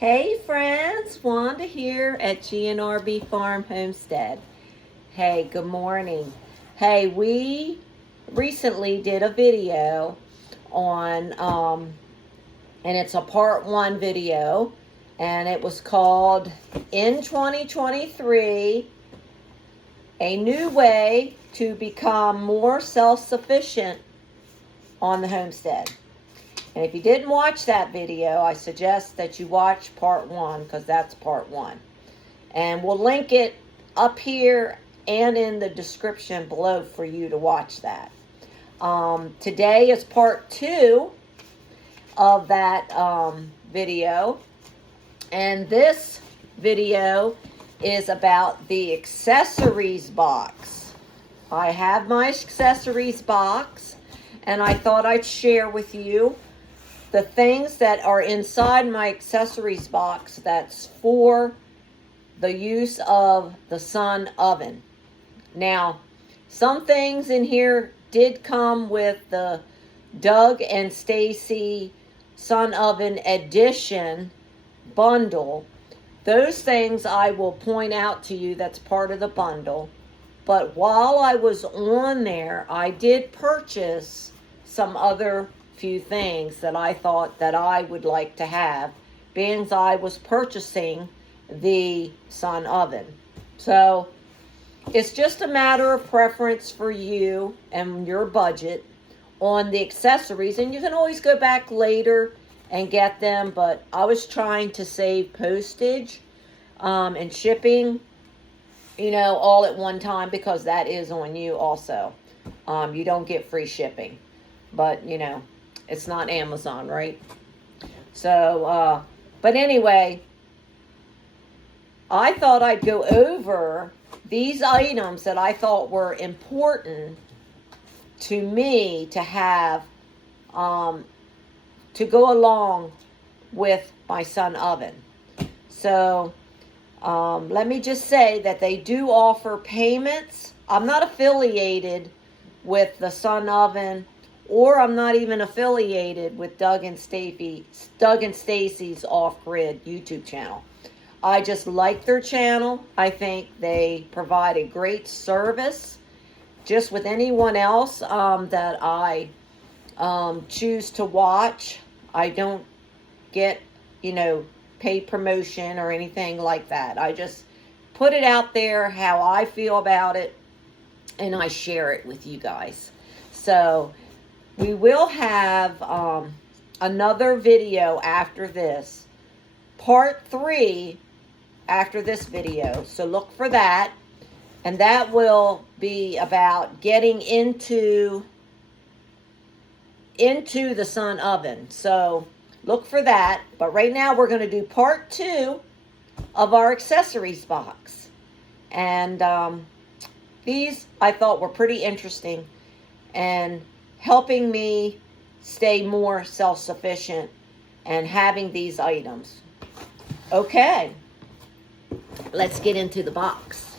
Hey friends, Wanda here at GNRB Farm Homestead. Hey, good morning. Hey, we recently did a video on, and it's a part one video, and it was called In 2023, A New Way to Become More Self-Sufficient on the Homestead. And if you didn't watch that video, I suggest that you watch part one, because that's part one. And we'll link it up here and in the description below for you to watch that. Today is part two of that video. And this video is about the accessories box. I have my accessories box, and I thought I'd share with you the things that are inside my accessories box that's for the use of the Sun oven. Now, some things in here did come with the Doug and Stacy Sun Oven Edition bundle. Those things I will point out to you, that's part of the bundle. But while I was on there, I did purchase some other few things that I thought that I would like to have, being as I was purchasing the Sun oven. So it's just a matter of preference for you and your budget on the accessories, and you can always go back later and get them, but I was trying to save postage and shipping, all at one time, because that is on you also. You don't get free shipping, but it's not Amazon, right? So, but anyway, I thought I'd go over these items that I thought were important to me to have, to go along with my Sun oven. So, let me just say that they do offer payments. I'm not affiliated with the Sun oven, or I'm not even affiliated with Doug and Stacy's Off-Grid YouTube channel. I just like their channel. I think they provide a great service. Just with anyone else that I choose to watch, I don't get, paid promotion or anything like that. I just put it out there how I feel about it, and I share it with you guys. So we will have another video after this, part 3 after this video. So look for that. And that will be about getting into the Sun oven. So look for that. But right now we're going to do part 2 of our accessories box. And these I thought were pretty interesting and helping me stay more self-sufficient and having these items. Okay, let's get into the box.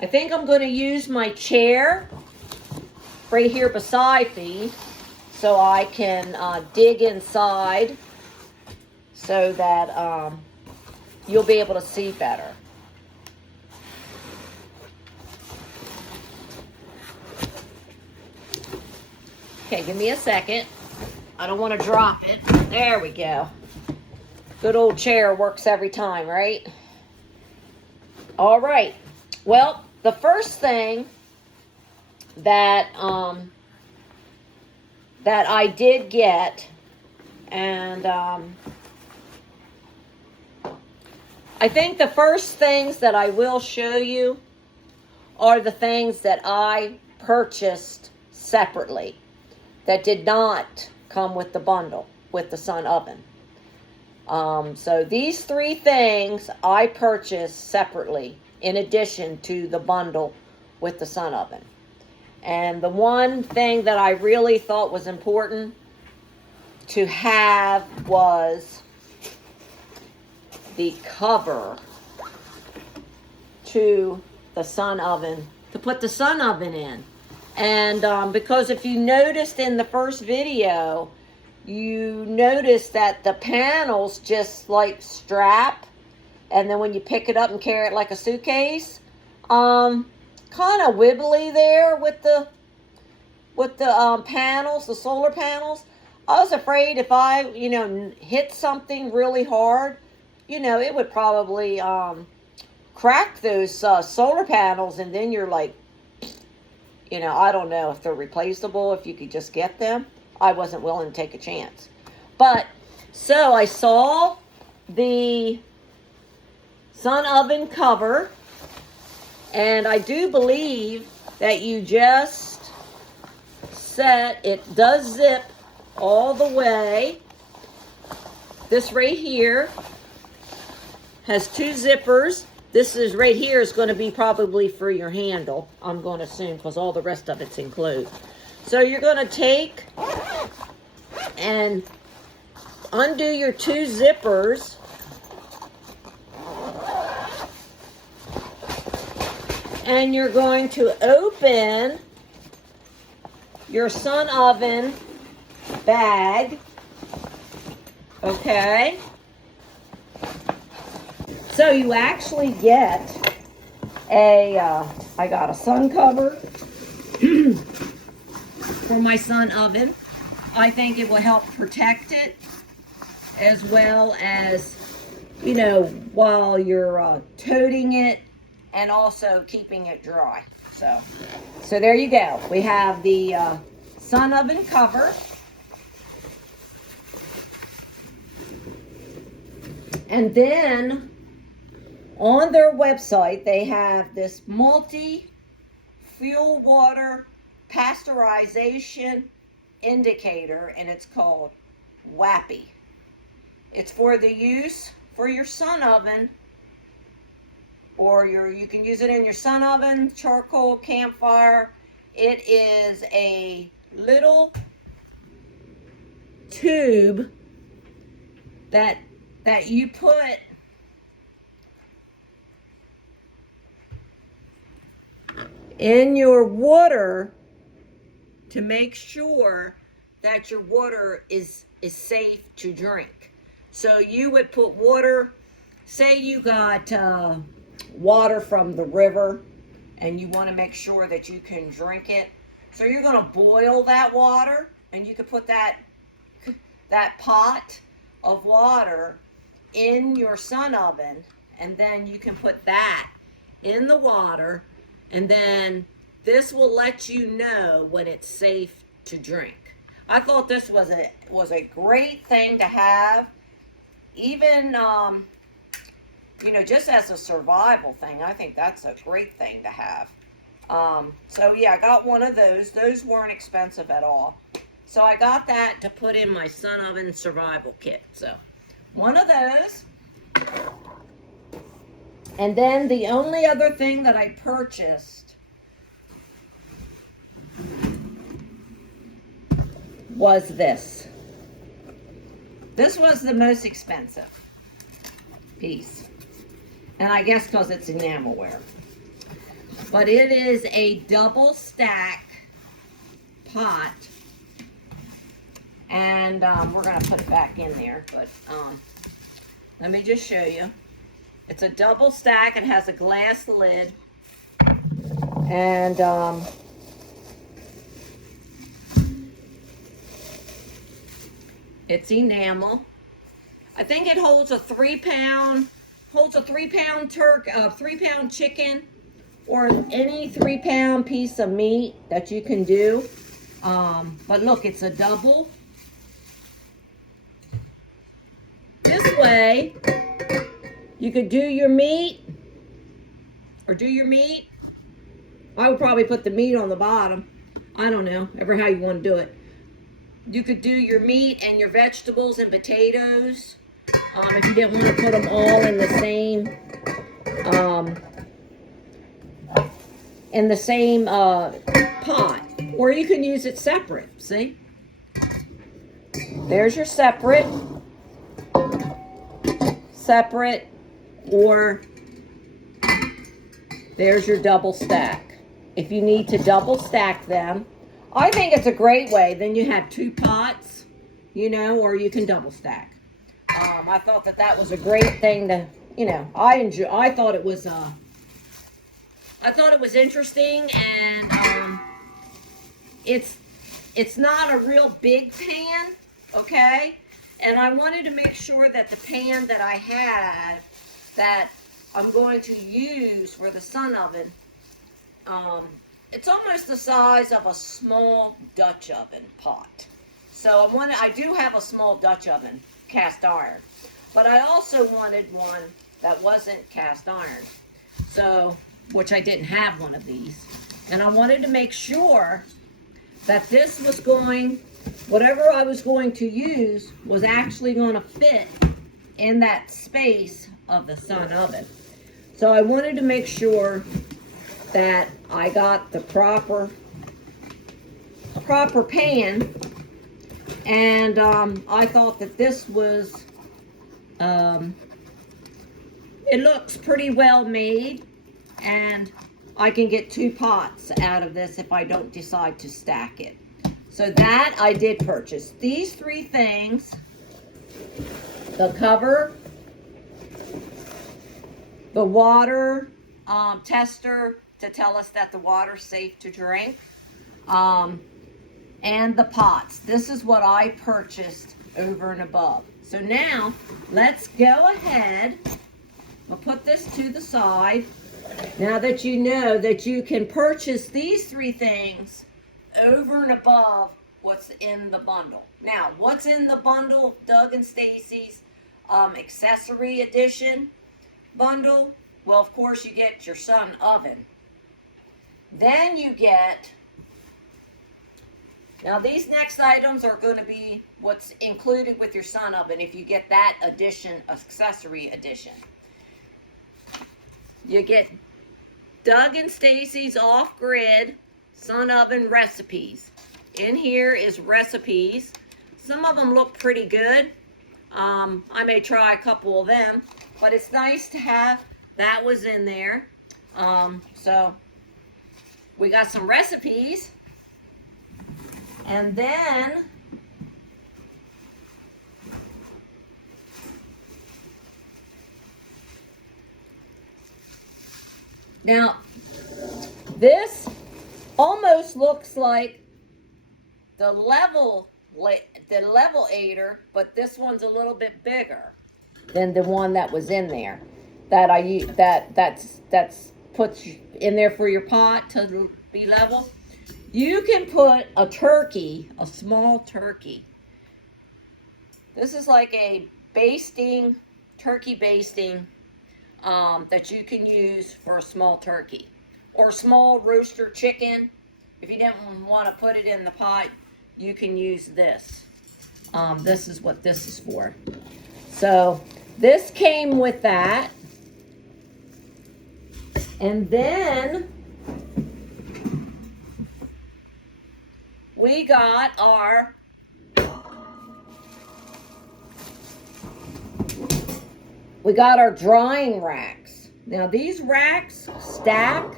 I think I'm going to use my chair right here beside me so I can dig inside so that you'll be able to see better. Okay, give me a second. I don't want to drop it. There we go. Good old chair works every time, right? All right. Well, the first thing that that I did get, and I think the first things that I will show you are the things that I purchased separately that did not come with the bundle with the Sun oven. So these 3 things I purchased separately in addition to the bundle with the Sun oven. And the one thing that I really thought was important to have was the cover to the Sun oven, to put the Sun oven in. And because if you noticed in the first video, you notice that the panels just like strap, and then when you pick it up and carry it like a suitcase, kind of wibbly there with the panels, the solar panels. I was afraid if I, hit something really hard, it would probably crack those solar panels, and then you're like, I don't know if they're replaceable, if you could just get them. I wasn't willing to take a chance. But, so I saw the sun oven cover, and I do believe that you just it does zip all the way. This right here has two zippers. This is right here is going to be probably for your handle, I'm going to assume, because all the rest of it's included. So you're going to take and undo your two zippers. And you're going to open your sun oven bag. Okay? So you actually get I got a sun cover for my sun oven. I think it will help protect it, as well as, while you're toting it, and also keeping it dry. So there you go. We have the sun oven cover. And then on their website, they have this multi-fuel water pasteurization indicator, and it's called WAPI. It's for the use for your sun oven, or you can use it in your sun oven, charcoal, campfire. It is a little tube that you put in your water to make sure that your water is safe to drink. So you would put water, say you got water from the river and you want to make sure that you can drink it. So you're going to boil that water, and you could put that pot of water in your sun oven, and then you can put that in the water, and then this will let you know when it's safe to drink. I thought this was a great thing to have, even just as a survival thing. I think that's a great thing to have. So yeah, I got one of those. Those weren't expensive at all. So I got that to put in my sun oven survival kit. So one of those. And then the only other thing that I purchased was this. This was the most expensive piece. And I guess because it's enamelware. But it is a double stack pot. And we're going to put it back in there. But let me just show you. It's a double stack. It has a glass lid. And it's enamel. I think it holds a 3-pound chicken, or any 3-pound piece of meat that you can do. But look, it's a double. This way, you could do your meat, I would probably put the meat on the bottom. I don't know, ever how you want to do it. You could do your meat and your vegetables and potatoes, if you didn't want to put them all in the same pot, or you can use it separate. See, there's your separate, or there's your double stack. If you need to double stack them, I think it's a great way. Then you have 2 pots you know, or you can double stack. I thought that that was a great thing to, you know, I thought it was interesting, and it's not a real big pan, okay? And I wanted to make sure that the pan that I had that I'm going to use for the sun oven, it's almost the size of a small Dutch oven pot. So I do have a small Dutch oven, cast iron, but I also wanted one that wasn't cast iron. So, which I didn't have one of these. And I wanted to make sure that this was whatever I was going to use was actually going to fit in that space of the sun oven. So I wanted to make sure that I got the proper pan, and I thought that this was, it looks pretty well made, and I can get 2 pots out of this if I don't decide to stack it. So that I did purchase. These 3 things: the cover, the water tester to tell us that the water's safe to drink, and the pots. This is what I purchased over and above. So now let's go ahead. We'll put this to the side. Now that you know that you can purchase these 3 things over and above what's in the bundle. Now, what's in the bundle? Doug and Stacy's accessory edition bundle. Well, of course, you get your sun oven. Then you get, now these next items are going to be what's included with your sun oven if you get that edition, accessory edition. You get Doug and Stacy's off-grid sun oven recipes. In here is recipes. Some of them look pretty good. I may try a couple of them, but it's nice to have that was in there. So we got some recipes, and then now this almost looks like the levelator, but this one's a little bit bigger than the one that was in there that I use, that's puts in there for your pot to be level. You can put a turkey, a small turkey. This is like a turkey basting that you can use for a small turkey or small roaster chicken. If you didn't want to put it in the pot, you can use this. This is what this is for. So this came with that. And then we got our drying racks. Now these racks stack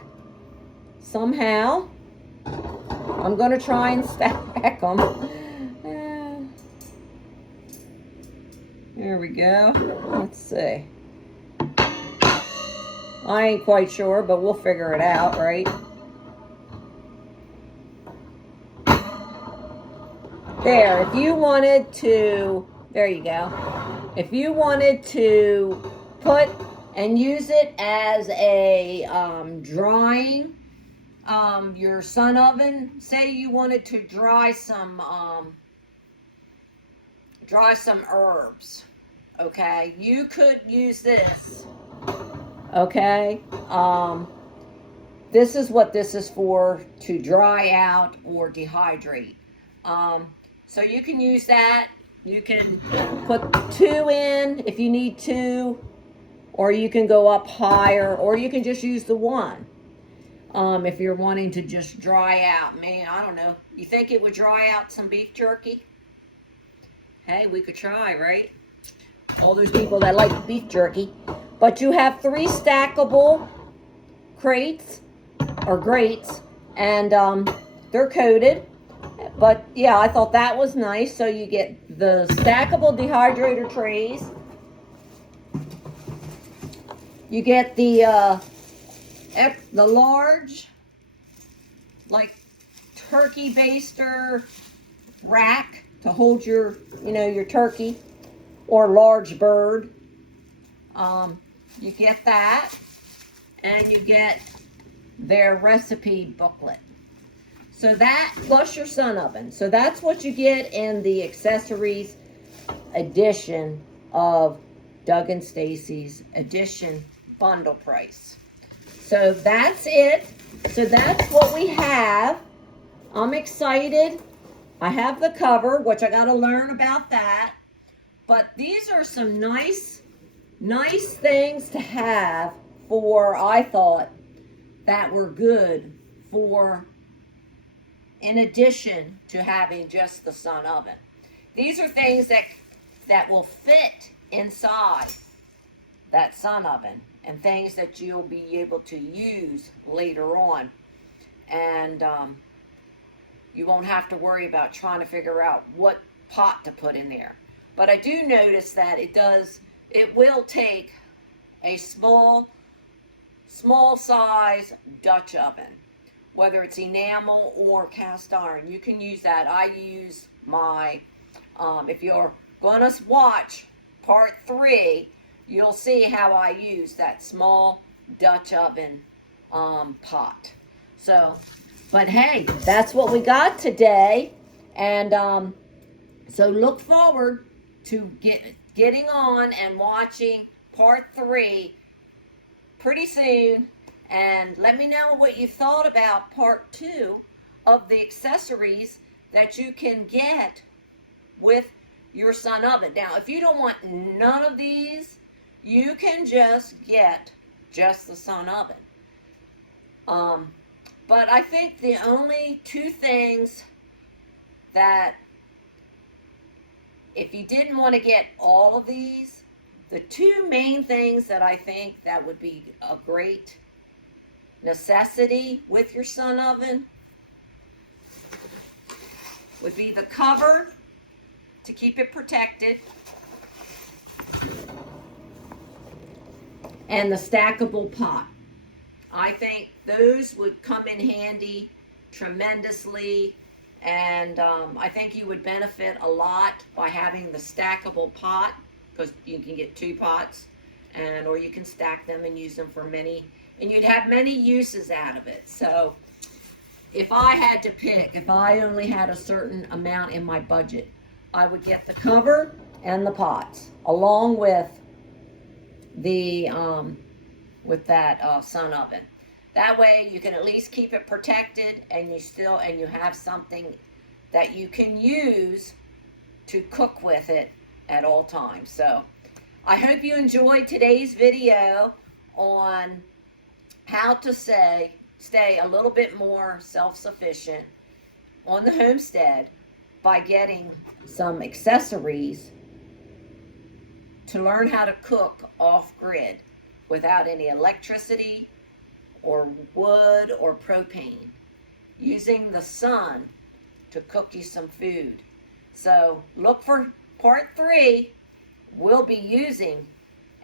somehow. I'm going to try and stack them. There we go. Let's see. I ain't quite sure, but we'll figure it out, right? There, if you wanted to, there you go. If you wanted to put and use it as a drying, your sun oven, say you wanted to dry some herbs, okay? You could use this, okay? This is what this is for, to dry out or dehydrate. So you can use that. You can put 2 in if you need 2, or you can go up higher, or you can just use the 1. If you're wanting to just dry out, man, I don't know. You think it would dry out some beef jerky? Hey, we could try, right? All those people that like beef jerky. But you have 3 stackable crates or grates, and they're coated But yeah, I thought that was nice. So you get the stackable dehydrator trays. You get the large, like, turkey baster rack to hold your, your turkey or large bird. You get that, and you get their recipe booklet. So that plus your sun oven. So that's what you get in the accessories edition of Doug and Stacy's edition bundle price. So that's it. So that's what we have. I'm excited. I have the cover, which I got to learn about that. But these are some nice things to have for, I thought, that were good for, in addition to having just the sun oven. These are things that will fit inside that sun oven, and things that you'll be able to use later on. And you won't have to worry about trying to figure out what pot to put in there. But I do notice that it will take a small size Dutch oven, whether it's enamel or cast iron. You can use that. I use my, if you're going to watch part 3, you'll see how I use that small Dutch oven pot. So, but hey, that's what we got today. And so look forward to getting on and watching part 3 pretty soon. And let me know what you thought about part 2 of the accessories that you can get with your sun oven. Now, if you don't want none of these, you can just get just the sun oven. But I think the only 2 things that, if you didn't want to get all of these, the 2 main things that I think that would be a great necessity with your sun oven would be the cover to keep it protected, and the stackable pot. I think those would come in handy tremendously, and I think you would benefit a lot by having the stackable pot, because you can get 2 pots, or you can stack them and use them for many, and you'd have many uses out of it. So if I had to pick, if I only had a certain amount in my budget, I would get the cover and the pots along with the sun oven. That way you can at least keep it protected, and you have something that you can use to cook with it at all times. So I hope you enjoyed today's video on how to stay a little bit more self-sufficient on the homestead by getting some accessories to learn how to cook off-grid without any electricity or wood or propane, using the sun to cook you some food. So look for part 3. We'll be using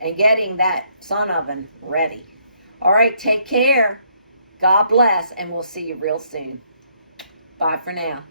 and getting that sun oven ready. All right, take care. God bless, and we'll see you real soon. Bye for now.